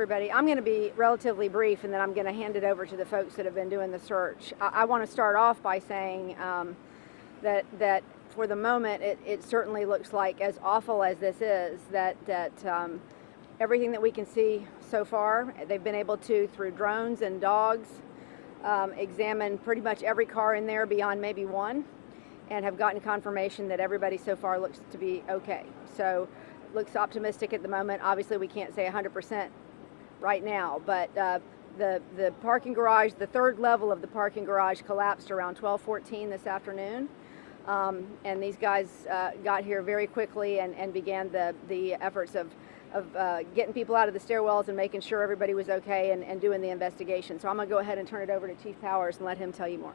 Everybody, I'm going to be relatively brief, and then I'm going to hand it over to the folks that have been doing the search. I want to start off by saying that for the moment, it certainly looks like, as awful as this is, that everything that we can see so far, they've been able to, through drones and dogs, examine pretty much every car in there beyond maybe one, and have gotten confirmation that everybody so far looks to be okay. So, looks optimistic at the moment. Obviously, we can't say 100% right now, but the parking garage, the third level of the parking garage, collapsed around 12:14 this afternoon, and these guys got here very quickly and began the efforts of getting people out of the stairwells and making sure everybody was okay and doing the investigation. So I'm going to go ahead and turn it over to Chief Powers and let him tell you more.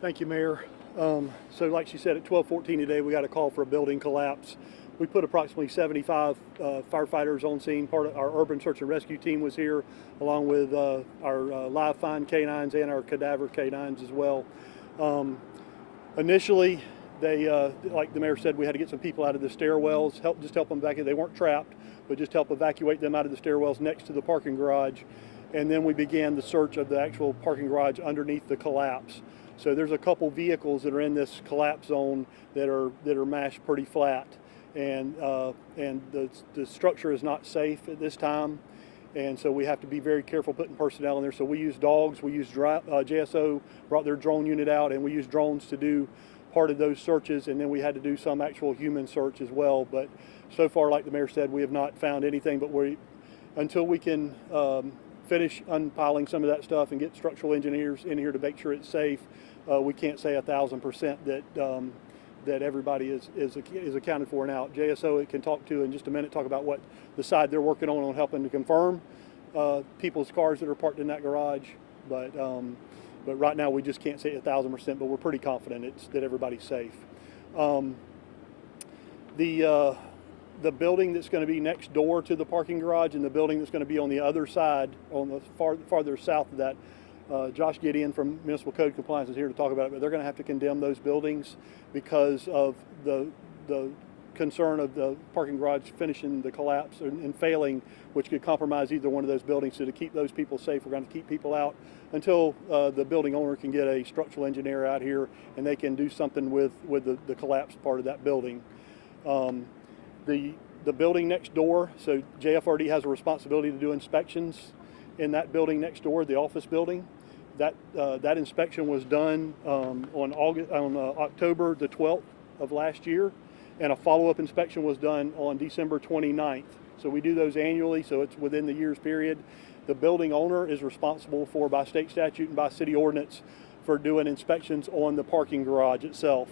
Thank you, Mayor. So like she said, at 12:14 today, we got a call for a building collapse. We put approximately 75 firefighters on scene. Part of our urban search and rescue team was here, along with our live find canines and our cadaver canines as well. Initially, they, like the mayor said, we had to get some people out of the stairwells, just help them back in. They weren't trapped, but just help evacuate them out of the stairwells next to the parking garage. And then we began the search of the actual parking garage underneath the collapse. So there's a couple vehicles that are in this collapse zone that are mashed pretty flat. And the structure is not safe at this time, and so we have to be very careful putting personnel in there. So we use dogs, we use JSO brought their drone unit out, and we use drones to do part of those searches, and then we had to do some actual human search as well. But so far, like the mayor said, we have not found anything, but until we can finish unpiling some of that stuff and get structural engineers in here to make sure it's safe, we can't say 1,000% that everybody is accounted for now. JSO it can talk to in just a minute, talk about what the side they're working on helping to confirm people's cars that are parked in that garage. But right now we just can't say 1,000%, but we're pretty confident that everybody's safe. The building that's going to be next door to the parking garage and the building that's going to be on the other side, on the farther south of that, Josh Gideon from Municipal Code Compliance is here to talk about it, but they're going to have to condemn those buildings because of the concern of the parking garage finishing the collapse and failing, which could compromise either one of those buildings. So to keep those people safe, we're going to keep people out until the building owner can get a structural engineer out here and they can do something with the collapsed part of that building. The building next door, so JFRD has a responsibility to do inspections in that building next door, the office building. That inspection was done on October the 12th of last year, and a follow-up inspection was done on December 29th. So we do those annually, so it's within the year's period. The building owner is responsible for, by state statute and by city ordinance, for doing inspections on the parking garage itself.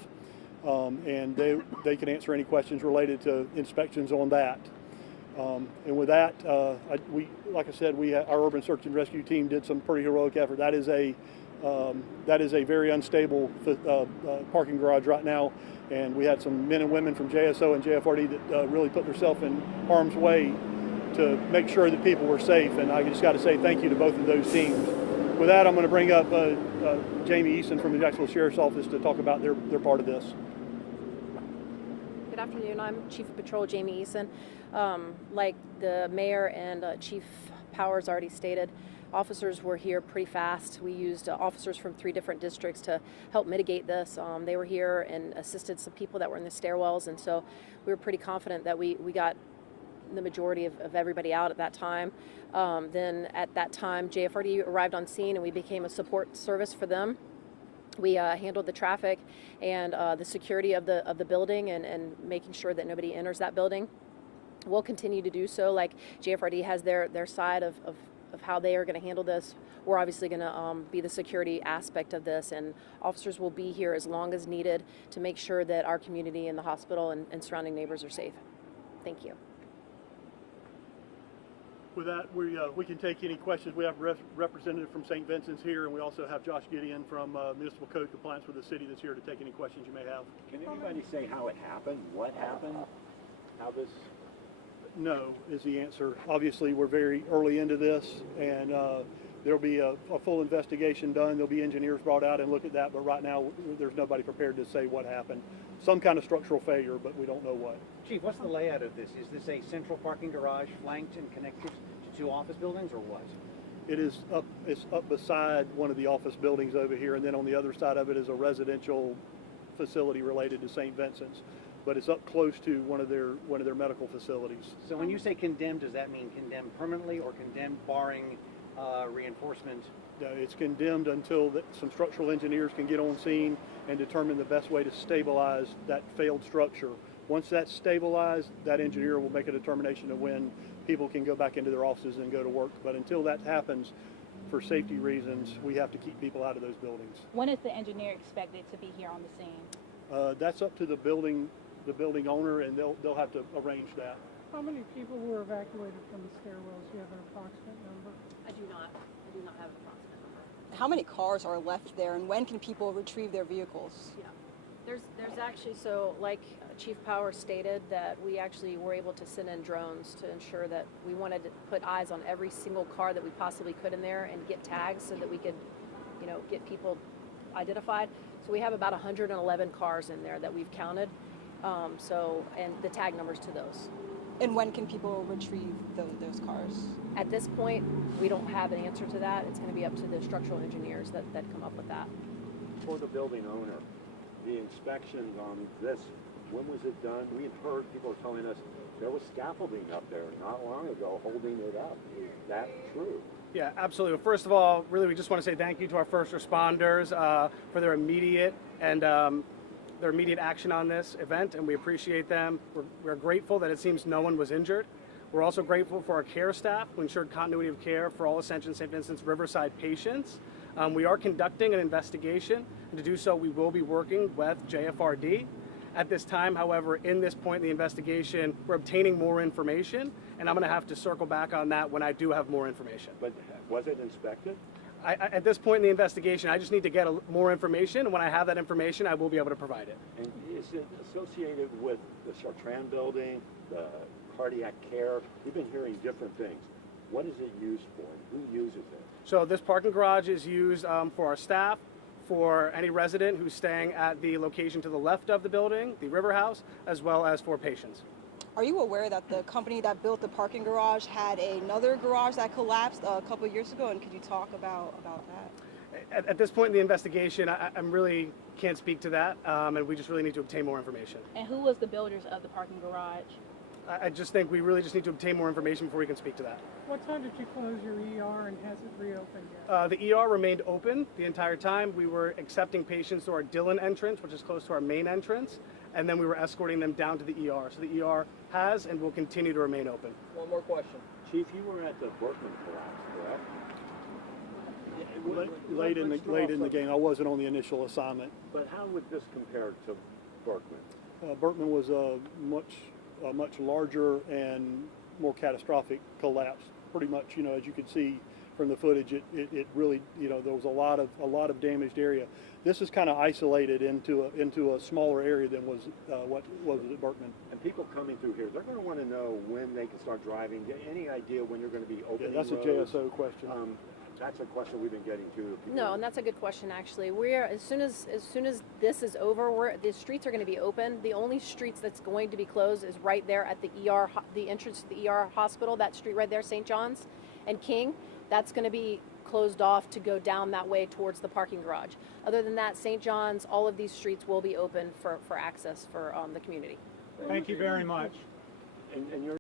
And they can answer any questions related to inspections on that. And with that, like I said, our urban search and rescue team did some pretty heroic effort. That is a very unstable parking garage right now, and we had some men and women from JSO and JFRD that really put themselves in harm's way to make sure that people were safe. And I just got to say thank you to both of those teams. With that, I'm going to bring up Jamie Eason from the Jacksonville Sheriff's Office to talk about their part of this. Good afternoon. I'm Chief of Patrol Jamie Eason. Like the mayor and Chief Powers already stated, officers were here pretty fast. We used officers from 3 different districts to help mitigate this. They were here and assisted some people that were in the stairwells, and so we were pretty confident that we got the majority of everybody out at that time. Then at that time, JFRD arrived on scene and we became a support service for them. We handled the traffic and the security of the building and making sure that nobody enters that building. We'll continue to do so. Like JFRD has their side of how they are going to handle this. We're obviously going to be the security aspect of this, and officers will be here as long as needed to make sure that our community and the hospital and surrounding neighbors are safe. Thank you. With that, we can take any questions. We have a representative from St. Vincent's here, and we also have Josh Gideon from Municipal Code Compliance with the city that's here to take any questions you may have. Can anybody say how it happened? What happened? How this? No is the answer. Obviously, we're very early into this, and There'll be a full investigation done. There'll be engineers brought out and look at that. But right now, there's nobody prepared to say what happened. Some kind of structural failure, but we don't know what. Chief, what's the layout of this? Is this a central parking garage flanked and connected to two office buildings, or what? It is up. It's up beside one of the office buildings over here, and then on the other side of it is a residential facility related to St. Vincent's. But it's up close to one of their medical facilities. So when you say condemned, does that mean condemned permanently or condemned barring reinforcement? It's condemned until some structural engineers can get on scene and determine the best way to stabilize that failed structure. Once that's stabilized, that engineer will make a determination of when people can go back into their offices and go to work. But until that happens, for safety reasons, we have to keep people out of those buildings. When is the engineer expected to be here on the scene? That's up to the building owner, and they'll have to arrange that. How many people were evacuated from the stairwells? Do you have an approximate number? I do not have an approximate number. How many cars are left there, and when can people retrieve their vehicles? Yeah, there's actually, so like Chief Powers stated, that we actually were able to send in drones to ensure that we wanted to put eyes on every single car that we possibly could in there and get tags so that we could, get people identified. So we have about 111 cars in there that we've counted. And the tag numbers to those. And when can people retrieve those cars? At this point, we don't have an answer to that. It's going to be up to the structural engineers that come up with that. For the building owner, the inspections on this, when was it done? We had heard people telling us there was scaffolding up there not long ago holding it up. Is that true? Yeah, absolutely. Well, first of all, really, we just want to say thank you to our first responders for their immediate action on this event, and we appreciate them. We're grateful that it seems no one was injured. We're also grateful for our care staff who ensured continuity of care for all Ascension St. Vincent's Riverside patients. We are conducting an investigation, and to do so, we will be working with JFRD. At this time, however, in this point in the investigation, we're obtaining more information, and I'm going to have to circle back on that when I do have more information. But was it inspected? At this point in the investigation, I just need to get more information, and when I have that information, I will be able to provide it. And is it associated with the Chartrand building, the cardiac care? We've been hearing different things. What is it used for, and who uses it? So this parking garage is used for our staff, for any resident who's staying at the location to the left of the building, the River House, as well as for patients. Are you aware that the company that built the parking garage had another garage that collapsed a couple of years ago, and could you talk about that? At this point in the investigation, I really can't speak to that, and we just really need to obtain more information. And who was the builders of the parking garage? I just think we really just need to obtain more information before we can speak to that. What time did you close your ER, and has it reopened yet? The ER remained open the entire time. We were accepting patients through our Dillon entrance, which is close to our main entrance, and then we were escorting them down to the ER. So the ER has and will continue to remain open. One more question. Chief, you were at the Berkman collapse, correct? Late in the game, I wasn't on the initial assignment. But how would this compare to Berkman? Berkman was a much larger and more catastrophic collapse. Pretty much, as you could see from the footage, it really, there was a lot of damaged area. This is kind of isolated into a smaller area than was what was at Berkman. And people coming through here, they're going to want to know when they can start driving. Any idea when you're going to be opening Yeah, that's a roads? JSO question. That's a question we've been getting too. No, and that's a good question actually. As soon as this is over, the streets are going to be open. The only streets that's going to be closed is right there at the ER, the entrance to the ER hospital. That street right there, St. John's and King. That's going to be closed off to go down that way towards the parking garage. Other than that, St. John's, all of these streets will be open for access for the community. Thank you very much. And you're